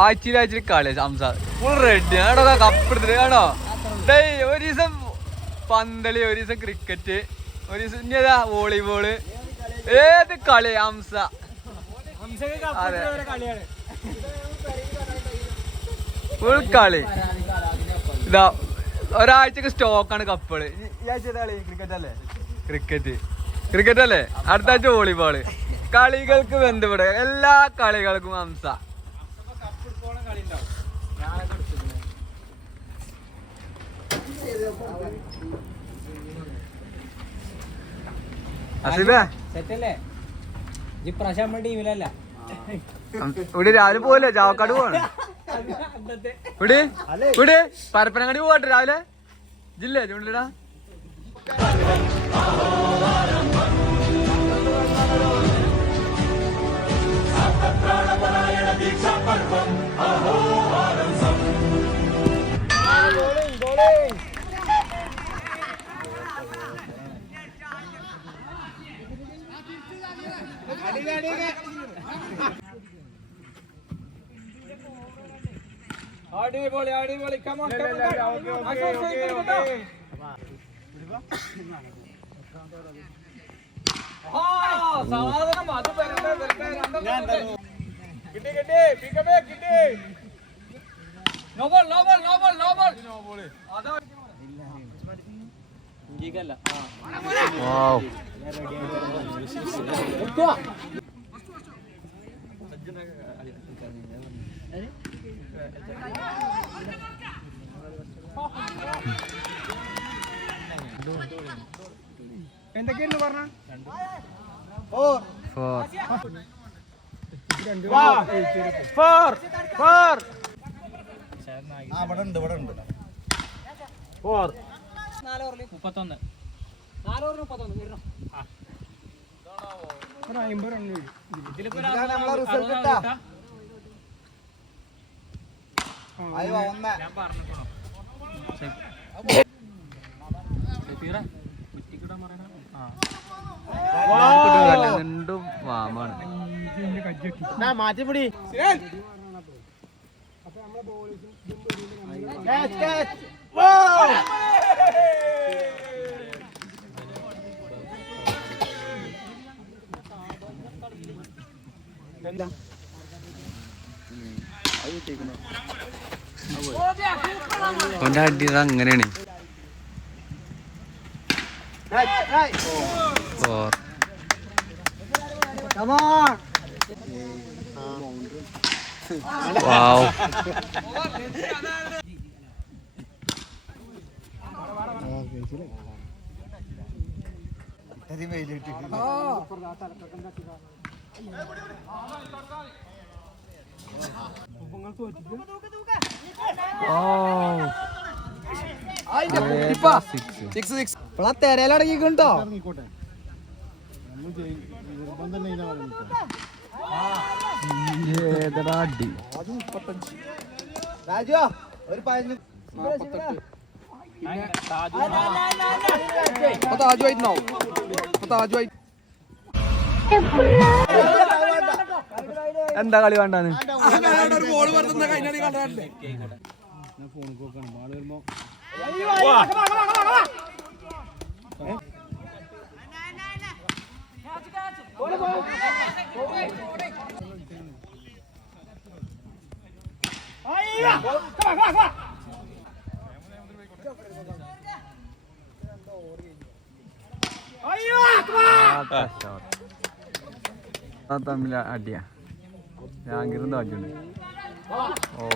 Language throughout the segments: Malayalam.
ആഴ്ചയിൽ കളി ഹംസ ഫുൾ റെഡി ആണോ കപ്പെടുത്തിട്ട് ആണോ ഡേയ് ഒരു ദിവസം പന്തളി ഒരു ദിവസം ക്രിക്കറ്റ് ഒരു ദിവസം ഇനിയതാ വോളിബോള് ഏത് കളി ഹംസ ഫുൾ കളി ഇതാ ഒരാഴ്ചക്ക് സ്റ്റോക്കാണ് കപ്പുകള് ഈ ആഴ്ച കളി ക്രിക്കറ്റ് അല്ലേ ക്രിക്കറ്റ് അല്ലേ അടുത്ത ആഴ്ച വോളിബോള് കളികൾക്ക് ബന്ധപ്പെടുക എല്ലാ കളികൾക്കും ഹംസ ഇവിടെ രാവിലെ പോവല്ലേ ചാവക്കാട് പോവാണ് ഇവിടെ പരപ്പനങ്ങാടി പോവാട്ടെ രാവിലെ ജില്ലേ ചൂണ്ടിടാ അടിപൊളി സാധനം അത് കിട്ടി നോബോൾ എന്തൊക്കെയാണ് പറഞ്ഞ മാറ്റിപ്പിടി അടി അങ്ങനെയാണ് തെരയിലടങ്ങിക്കോ അടി രാജു ഒരു 15 എന്താ കളി വേണ്ടാന്ന് തമ്മിൽ അടിയാ ഞാങ്കിരുന്ന് അടിയുണ്ട് ഓ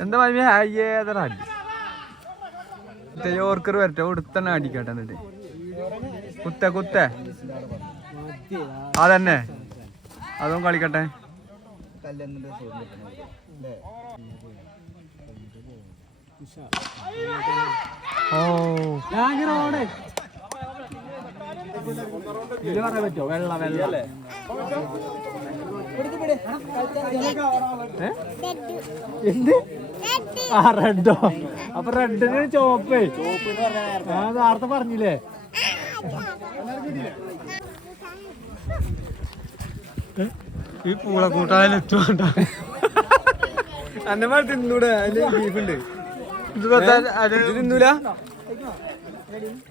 എന്താ മമ്മി ഏതാ അടി ഓർക്കർ വരട്ടെ കൊടുത്തന്നെ അടിക്കട്ടെ എന്നിട്ട് കുത്ത അതന്നെ അതും കളിക്കട്ടെ ഓ ഇത് പറയാൻ പറ്റോ വെള്ള എന്ത് ആ റെഡോ അപ്പൊ റെഡിന് ചോപ്പേ ആ നേരത്തെ പറഞ്ഞില്ലേ ഈ പൂള കൂട്ടാൻ എത്തുവേണ്ട അന്നമാർ തിന്നൂടെ അതില് ബീഫുണ്ട് തിന്നൂല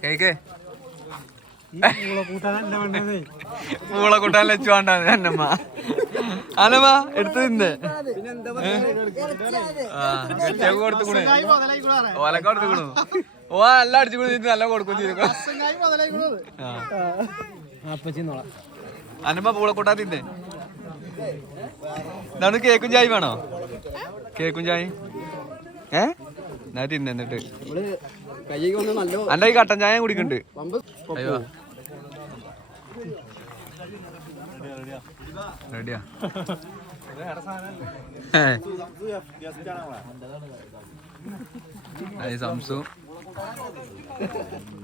കേക്കേ പൂള കൂട്ടാൻ വെച്ചു വേണ്ട അന്നമ്മ അന്നമ്മ എടുത്ത് തിന്നേ കൊടുത്തുകൂടെ ഓലക്ക കൊടുത്തുകൂണു ഓ നല്ല അടിച്ചു കൊടുത്തിട്ട് നല്ല കൊടുക്കും ചെയ്തു അന്നമ്മ പൂള കൂട്ടാൻ തിന്നേ എന്താണ് കേക്കും ചായ വേണോ കേക്കും ചായ ഞാൻ തിന്നെ എന്നിട്ട് അന്റെ ഈ കട്ടൻ ചായ കുടിക്കണ്ട് അയ്യോ റെഡിയാ സംസു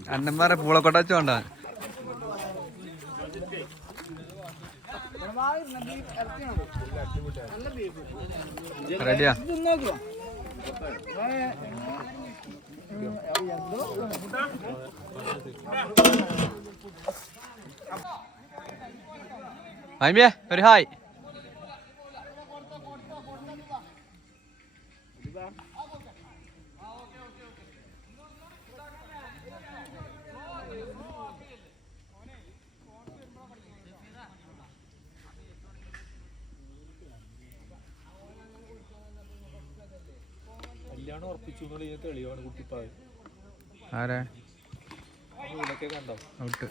അന്നന്മാരെ പൂളക്കൊട്ടാച്ചു വേണ്ട റെഡിയാ ഹായ്മിയെ ഒരു ഹായ് തെളിവാണ് കുട്ടിപ്പാവ് ആരാ കണ്ടോ ഔട്ട്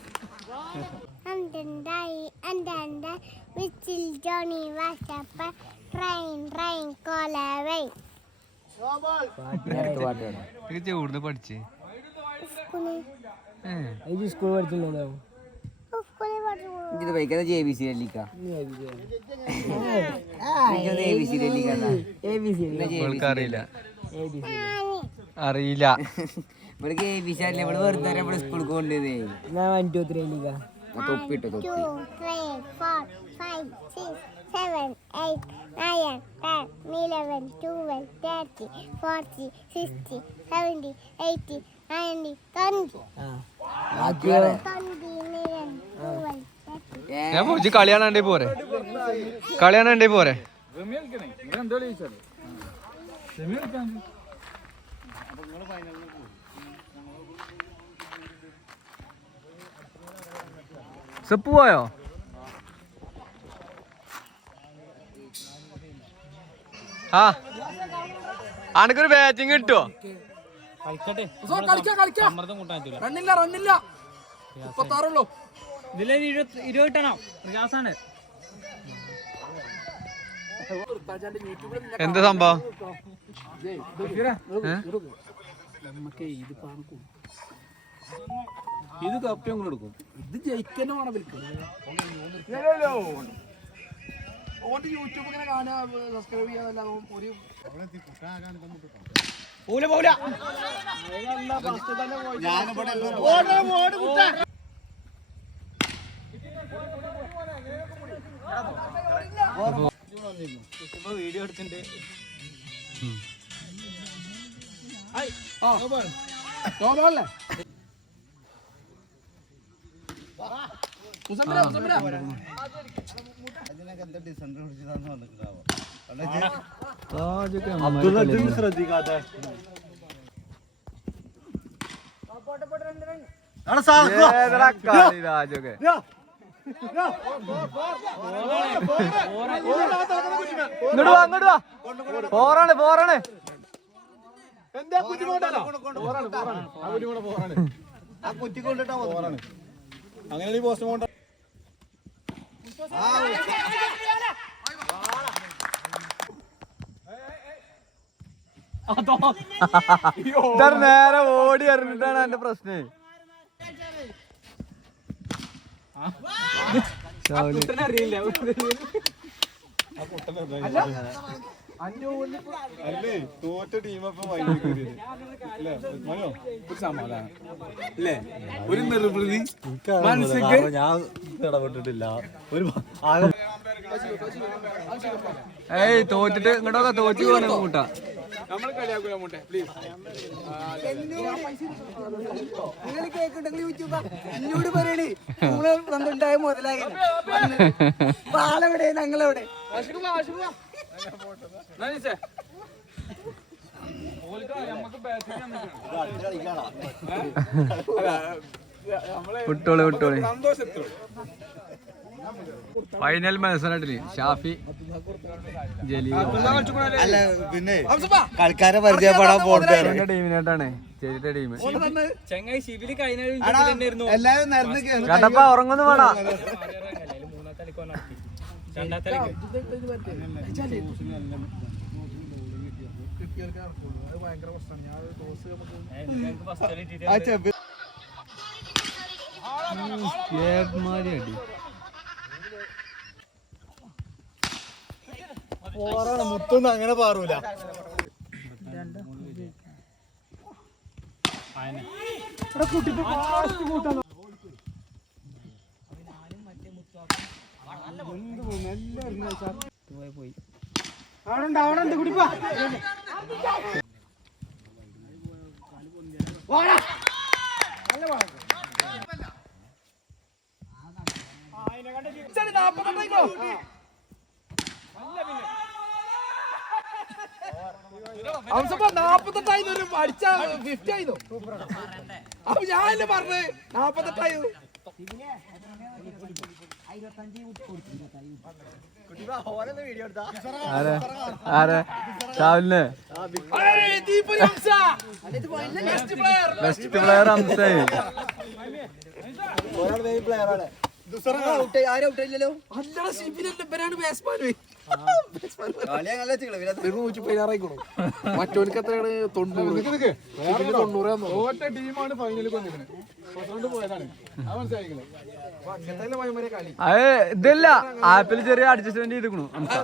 എവിടുന്ന് പഠിച്ചേ സ്കൂൾ പഠിച്ചിട്ടുണ്ടോ അറിയില്ല അറിയില്ല ഇവിടേക്ക് ഇവിടെ വെറുതെ ഇവിടെ സ്കൂളിൽ കൊണ്ടുപോയി ഞാൻ 1 2 3 തൊപ്പിട്ടോ തൊപ്പി 2 3 4 5 6 7 8 9 10 11 12 13 14 16 17 18 19 ഞാൻ പോയി കളിയാണേ പോരെ കളിയാണേ പോരെ സെപ്പ് പോയോ ആ അനക്കൊരു ബാറ്റിങ് കിട്ടുവോ എന്താ സംഭവം ഇത് കപ്പിയും കൂടെ എടുക്കും ഇത് ജയിക്കന്നെ വേണം യൂട്യൂബ് ഇങ്ങനെ കാണുക സബ്സ്ക്രൈബ് ചെയ്യാന്നല്ലാതെ വീഡിയോ എടുത്തിട്ടുണ്ട് ശ്രദ്ധിക്കാത്ത രാജൊക്കെ ഇങ്ങോട്ട് വാ പോറാണ് എന്താ കുറ്റിക്കൊണ്ടാണ് അങ്ങനെ പോസ്റ്റ് കൊണ്ട നേരെ ഓടി ഇറങ്ങിട്ടാണ് എന്റെ പ്രശ്നം അറിയില്ല അല്ലേ തോറ്റ ടീമൊക്കെ ഒരു സമാധാനം അല്ലേ ഒരു നിർവൃതി മനസ്സിക്ക് ഞാൻ ഇടപെട്ടിട്ടില്ല ഒരു ഏയ് തോറ്റിട്ട് ഇങ്ങോട്ടൊക്കെ തോറ്റു പോകാൻ കൂട്ടാ നമ്മള് കളിയാക്കൂല മോട്ടെ പ്ലീസ്. നിങ്ങൾ കേൾക്കുന്നുണ്ടെങ്കിൽ യൂട്യൂബ് എന്നോട് പറയണേ ഉണ്ടായ മുതലായി പാലെവിടെ ഞങ്ങളെവിടെ വിട്ടോളി വിട്ടോളി. സന്തോഷത്തോടെ ഫൈനൽ മത്സരത്തില് ഷാഫി ജലീൽ അല്ല പിന്നെ കളിക്കാരെ പരിചയപ്പെടാൻ പോട്ടെ ടീമിനായിട്ടാണ് ജലീലിന്റെ ടീം. ചെങ്ങായി ശിബിലി കഴിഞ്ഞ എല്ലാരും നിരന്ന് കണ്ടപ്പ ഉറങ്ങൊന്നും വേണ. മുത്തൊന്നും അങ്ങനെ പാറൂല. അവസപ്പ 48 അടിച്ച 50 ആയിരുന്നു. അപ്പൊ ഞാനല്ലേ പറഞ്ഞേ 48 ആരെ ആരെ ഷാവിലിനെ ബെസ്റ്റ് പ്ലെയർ ഹംസേ. മറ്റോർക്ക് എത്രയാണ് 90 തോറ്റ ടീമാണ് ഫൈനലിൽ വന്നിരിക്കുന്നത്. പോയതാണ് മനസ്സിലായില്ലേ? അത് ഇതില്ല ആപ്പിൽ ചെറിയ അഡ്ജസ്റ്റ്മെന്റ് ചെയ്തിക്കണു ഹംസ.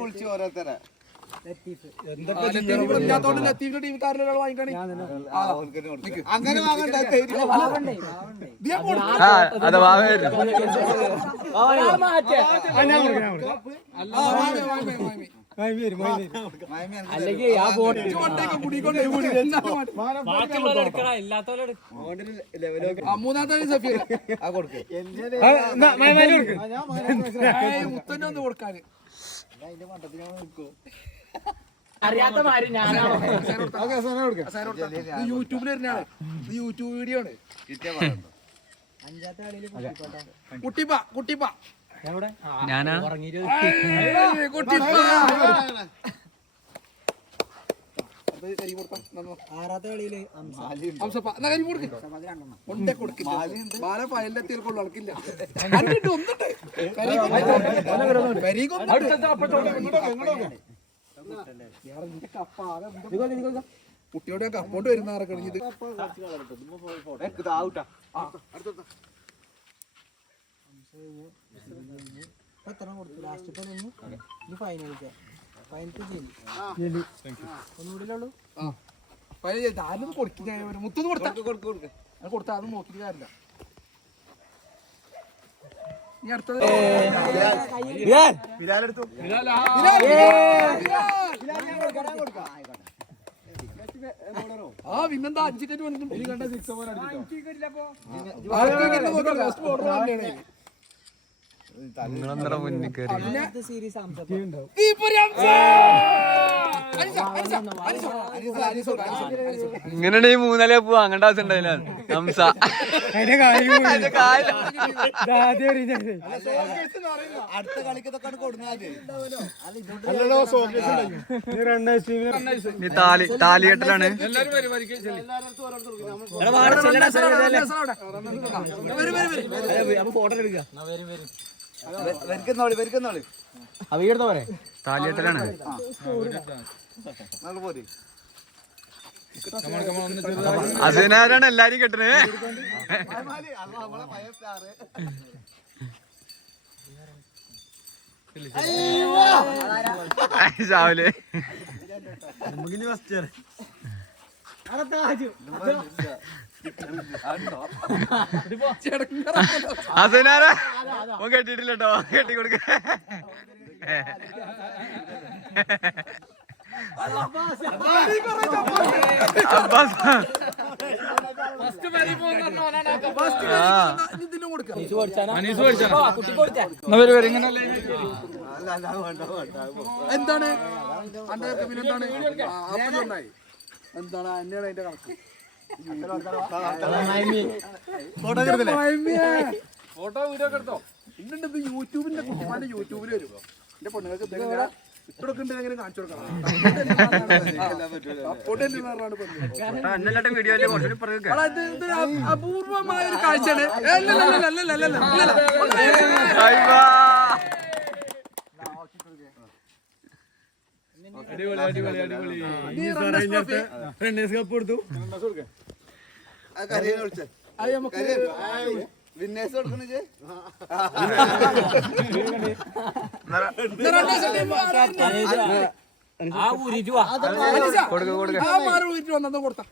വിളിച്ചു ഓരോരുത്തരെ അങ്ങനെ അതെ വാവേര് മൂന്നാമത്തെ മുത്തന്നെ കൊടുക്കാന് യൂട്യൂബിൽ വരുന്നതാണ്. യൂട്യൂബ് വീഡിയോ ആണ്. കുട്ടിപ്പ കുട്ടിപ്പ ഞാനാ കുട്ടിപ്പ ആറാമത്തെ കളിയില് ബാല ഫയലിലെത്തിയപ്പോൾ ആൾക്കില്ല. കുട്ടിയോടെ കപ്പോണ്ട് വരുന്ന ആർക്കാണ് ഇത്? ആരും കൊടുക്കില്ല. മുത്തൊന്നും കൊടുത്താ അതും നോക്കിയിട്ട് കാര്യമില്ല. ഇനി അടുത്തത് പിന്നെന്താ 5 ടിക്കറ്റ് വന്നിട്ടുണ്ട്. നിങ്ങളെന്താ മുന്നിൽ കയറി ഇങ്ങനെ 3 പോവാ അങ്ങണ്ട ആവശ്യം ഉണ്ടായില്ല ഹംസ. അടുത്ത കളിക്കതൊക്കെ കൊടുങ്ങാല് താലികെട്ടലാണ്. താലികെട്ടലാണ്. അതിനാരാണ് എല്ലാരും കെട്ടണേ. ഷാവില് ഹസനാരാ ഓൻ കെട്ടിട്ടില്ല കേട്ടോ കെട്ടി കൊടുക്ക എന്താണ് എന്താണ് അന്നെയാണ് അതിന്റെ കണക്ക് ഫോട്ടോ വീഡിയോ ഒക്കെ എടുത്തോ ഇന്നുണ്ട് ഇത് യൂട്യൂബിന്റെ കുട്ടിമാന്റെ യൂട്യൂബിൽ വരും എന്റെ പെണ്ണുങ്ങൾക്ക് ഇട്ടൊക്കെ എങ്ങനെ കാണിച്ചു കൊടുക്കണം അപൂർവമായ ഒരു കാഴ്ചയാണ് വിന്നേഴ്സ് കൊടുക്കണേ കൊടുത്ത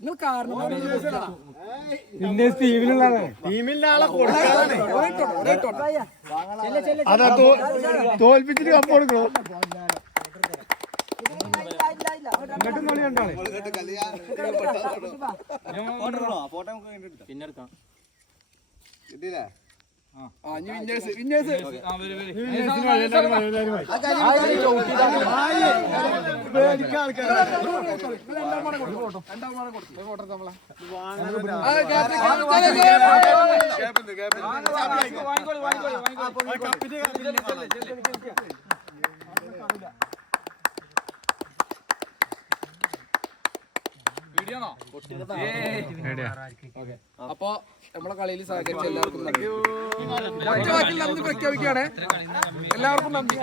നിങ്ങൾ കാരണം തോൽപ്പിച്ചിട്ട് കപ്പ് കൊടുക്കണോ പിന്നെടുക്കാം കിട്ടിയില്ലേ അപ്പൊ നമ്മളെ കളിയിൽ സഹകരിച്ച എല്ലാവർക്കും നന്ദി. പ്രഖ്യാപിക്കുകയാണ് എല്ലാവർക്കും നന്ദി.